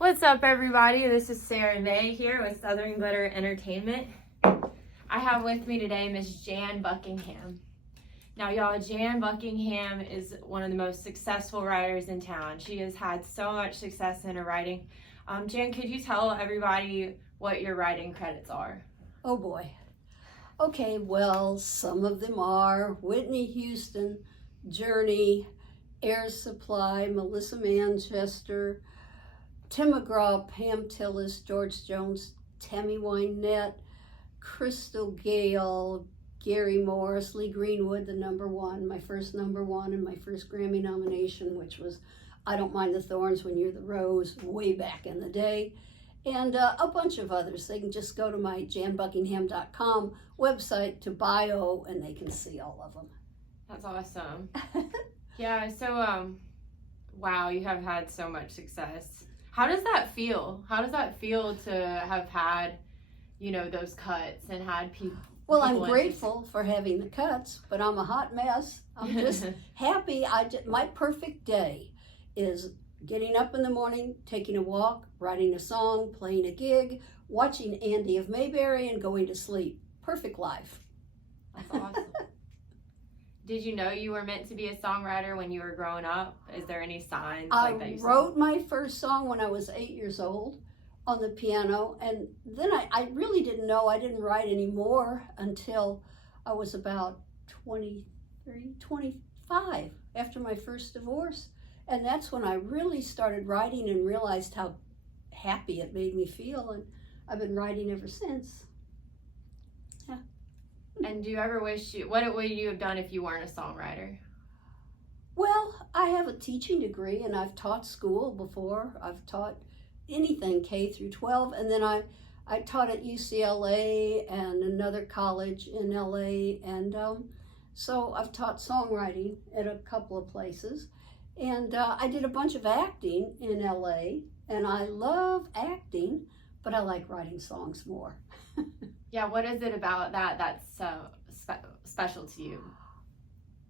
What's up, everybody? This is Sarah May here with Southern Glitter Entertainment. I have with me today Miss Jan Buckingham. Now, y'all, Jan Buckingham is one of the most successful writers in town. She has had so much success in her writing. Jan, could you tell everybody what your writing credits are? Oh boy. Okay, well, some of them are Whitney Houston, Journey, Air Supply, Melissa Manchester, Tim McGraw, Pam Tillis, George Jones, Tammy Wynette, Crystal Gale, Gary Morris, Lee Greenwood, the #1, my first #1 and my first Grammy nomination, which was I Don't Mind the Thorns When You're the Rose, way back in the day, and a bunch of others. They can just go to my janbuckingham.com website to bio, and they can see all of them. That's awesome. Yeah, so, wow, you have had so much success. How does that feel? How does that feel to have had, those cuts and had people? Well, I'm grateful for having the cuts, but I'm a hot mess. I'm just happy. My perfect day is getting up in the morning, taking a walk, writing a song, playing a gig, watching Andy of Mayberry, and going to sleep. Perfect life. That's awesome. Did you know you were meant to be a songwriter when you were growing up? Is there any signs like that you saw? I wrote my first song when I was 8 years old on the piano, and then I really didn't know. I didn't write anymore until I was about 23, 25, after my first divorce. And that's when I really started writing and realized how happy it made me feel, and I've been writing ever since. Yeah. And do you ever wish what would you have done if you weren't a songwriter? Well, I have a teaching degree, and I've taught school before. I've taught anything K through 12, and then I taught at UCLA and another college in LA, and so I've taught songwriting at a couple of places, and I did a bunch of acting in LA, and I love acting, but I like writing songs more. Yeah, what is it about that that's so special to you?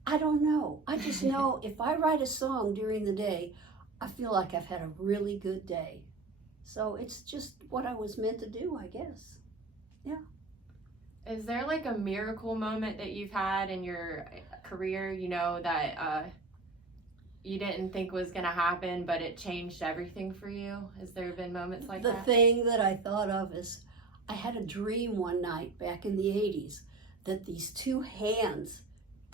I don't know. I just know if I write a song during the day, I feel like I've had a really good day. So it's just what I was meant to do, I guess. Yeah. Is there like a miracle moment that you've had in your career, that you didn't think was going to happen, but it changed everything for you? Has there been moments like that? The thing that I thought of is I had a dream one night back in the 80s that these two hands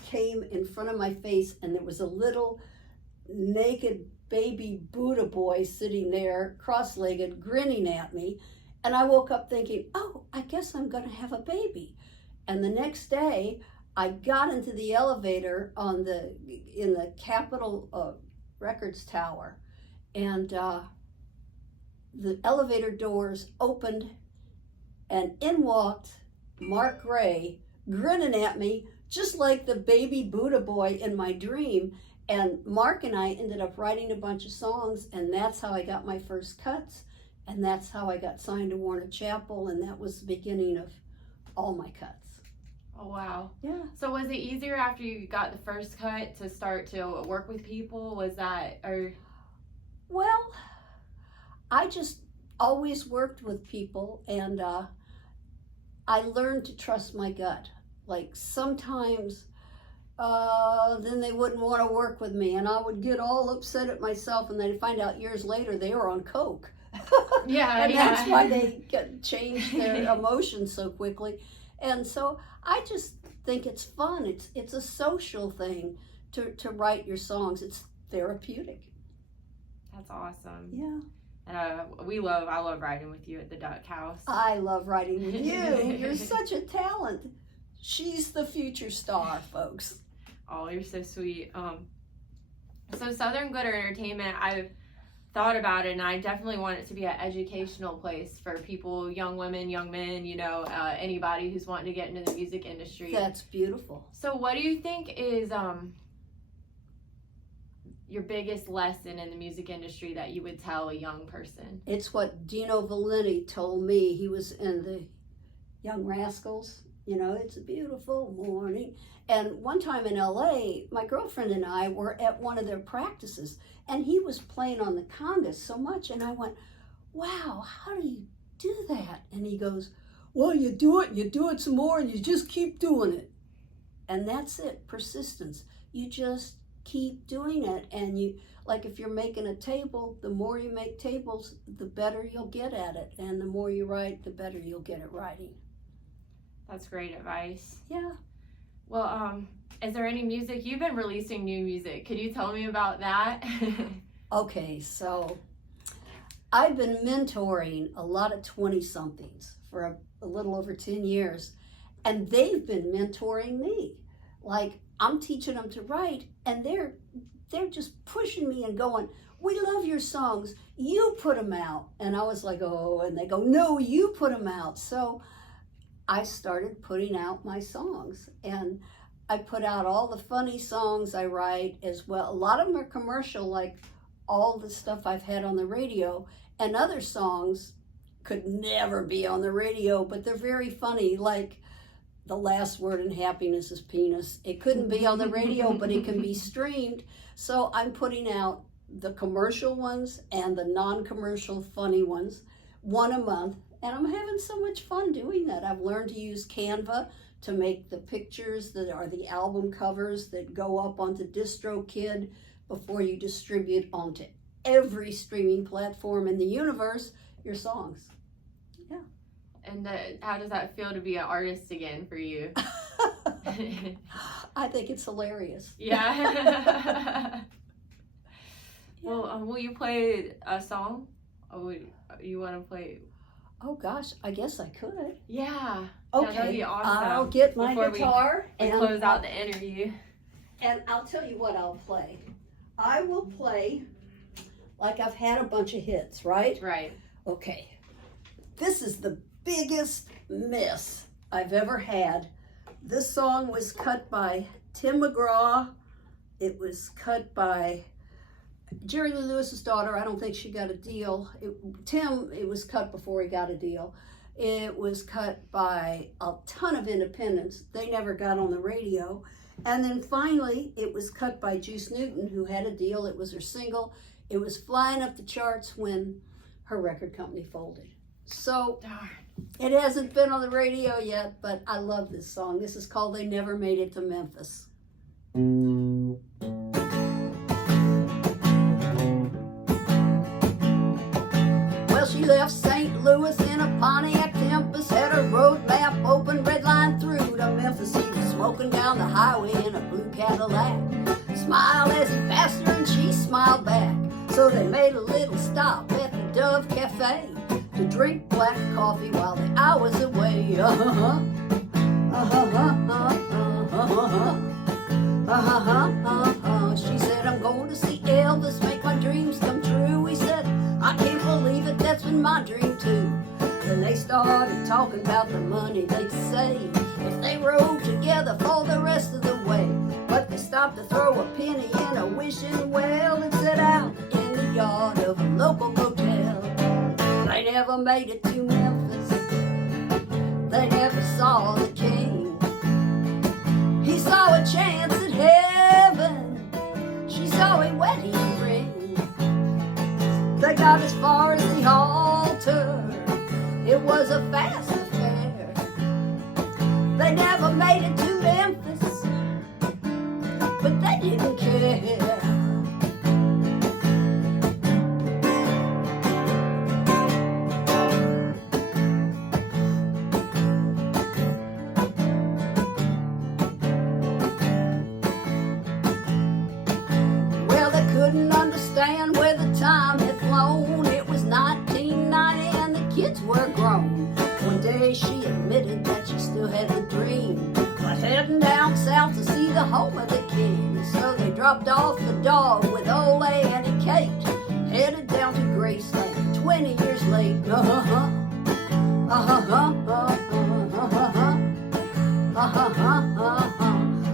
came in front of my face, and there was a little naked baby Buddha boy sitting there, cross-legged, grinning at me. And I woke up thinking, oh, I guess I'm going to have a baby. And the next day, I got into the elevator in the Capitol Records Tower, and the elevator doors opened, and in walked Mark Gray, grinning at me, just like the baby Buddha boy in my dream. And Mark and I ended up writing a bunch of songs, and that's how I got my first cuts, and that's how I got signed to Warner Chappell, and that was the beginning of all my cuts. Oh, wow. Yeah. So was it easier after you got the first cut to start to work with people? Was that, or? Well, I just always worked with people, and I learned to trust my gut. Like sometimes then they wouldn't want to work with me, and I would get all upset at myself, and then I'd find out years later they were on coke. Yeah, and that's why they changed their emotions so quickly. And so I just think it's fun. It's a social thing to write your songs. It's therapeutic. That's awesome. Yeah. And I love riding with you at the Duck House. I love writing with you. You're such a talent. She's the future star, folks. Oh, you're so sweet. So Southern Glitter Entertainment, I've thought about it, and I definitely want it to be an educational place for people, young women, young men, anybody who's wanting to get into the music industry. That's beautiful. So what do you think is your biggest lesson in the music industry that you would tell a young person? It's what Dino Valenti told me. He was in the Young Rascals. It's a beautiful morning. And one time in LA, my girlfriend and I were at one of their practices, and he was playing on the congas so much, and I went, wow, how do you do that? And he goes, well, you do it some more, and you just keep doing it. And that's it, persistence. You just keep doing it. And you, like if you're making a table, the more you make tables, the better you'll get at it. And the more you write, the better you'll get at writing. That's great advice. Yeah. Well, is there any music? You've been releasing new music. Could you tell me about that? Okay, so I've been mentoring a lot of 20-somethings for a little over 10 years, and they've been mentoring me. Like, I'm teaching them to write, and they're just pushing me and going, we love your songs, you put them out. And I was like, oh, and they go, no, you put them out. So I started putting out my songs, and I put out all the funny songs I write as well. A lot of them are commercial, like all the stuff I've had on the radio, and other songs could never be on the radio, but they're very funny, like the last word in happiness is penis. It couldn't be on the radio, but it can be streamed. So I'm putting out the commercial ones and the non-commercial funny ones, one a month, and I'm having so much fun doing that. I've learned to use Canva to make the pictures that are the album covers that go up onto DistroKid before you distribute onto every streaming platform in the universe your songs. Yeah. And how does that feel to be an artist again for you? I think it's hilarious. Yeah. Well, will you play a song? Or you want to play? Oh gosh, I guess I could. Yeah. Okay, that'd be awesome. I'll get my guitar and close out the interview. And I'll tell you what I'll play. I will play like I've had a bunch of hits, right? Right. Okay. This is the biggest miss I've ever had. This song was cut by Tim McGraw. It was cut by Jerry Lee Lewis's daughter. I don't think she got a deal. It was cut before he got a deal. It was cut by a ton of independents. They never got on the radio. And then finally, it was cut by Juice Newton, who had a deal. It was her single. It was flying up the charts when her record company folded. So darn. It hasn't been on the radio yet, but I love this song. This is called They Never Made It to Memphis. Well, she left St. Louis in a Pontiac Tempest, had her road map open, red line through to Memphis. He was smoking down the highway in a blue Cadillac. Smiled as he passed her and she smiled back. So they made a little stop at the Dove Cafe to drink black coffee while the hours away. She said, I'm going to see Elvis, make my dreams come true. He said, I can't believe it, that's been my dream too. Then they started talking about the money they'd save if they rode together for the rest of the way. But they stopped to throw a penny in a wishing well and set out in the yard of a local motel. They never made it to Memphis. They never saw the king. He saw a chance at heaven. She saw a wedding ring. They got as far as the altar. It was a fast affair. They never made it to Memphis, but they didn't care. Couldn't understand where the time had flown. It was 1990 and the kids were grown. One day she admitted that she still had the dream, but heading down south to see the home of the king. So they dropped off the dog with old Annie Kate, headed down to Graceland 20 years late.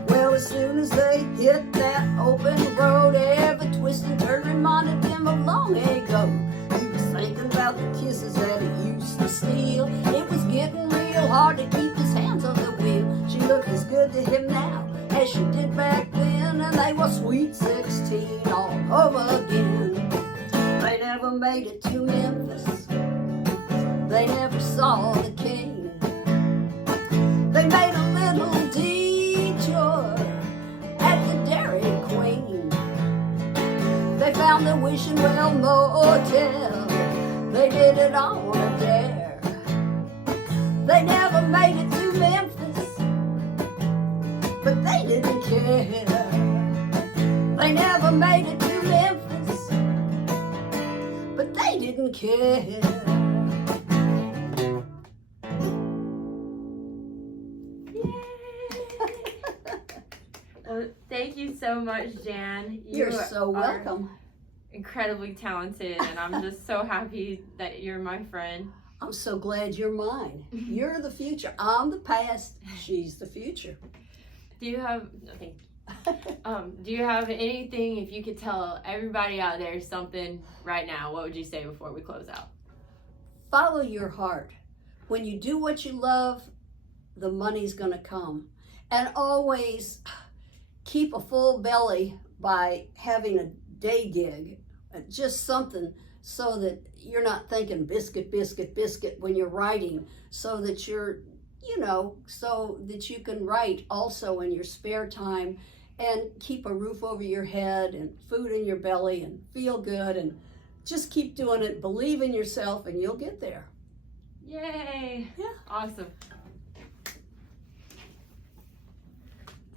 Well, as soon as they hit that open road, every twist and turn reminded him of long ago. He was thinking about the kisses that he used to steal. It was getting real hard to keep his hands on the wheel. She looked as good to him now as she did back then, and they were sweet 16 all over again. They never made it to Memphis. they never saw the king. They made a little detour at the Dairy Queen. They found the Wishing Well Motel. They did it on a dare. They never made it to Memphis, but they didn't care. They never made it to Memphis, but they didn't care. Well, thank you so much, Jan. You're so welcome. Incredibly talented, and I'm just so happy that you're my friend. I'm so glad you're mine. You're the future. I'm the past. She's the future. Do you have do you have anything, if you could tell everybody out there something right now, what would you say before we close out? Follow your heart. When you do what you love, the money's going to come. And always keep a full belly by having a day gig, just something so that you're not thinking biscuit, biscuit, biscuit when you're writing, so that you're, so that you can write also in your spare time and keep a roof over your head and food in your belly and feel good, and just keep doing it. Believe in yourself and you'll get there. Yay! Yeah. Awesome.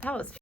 That was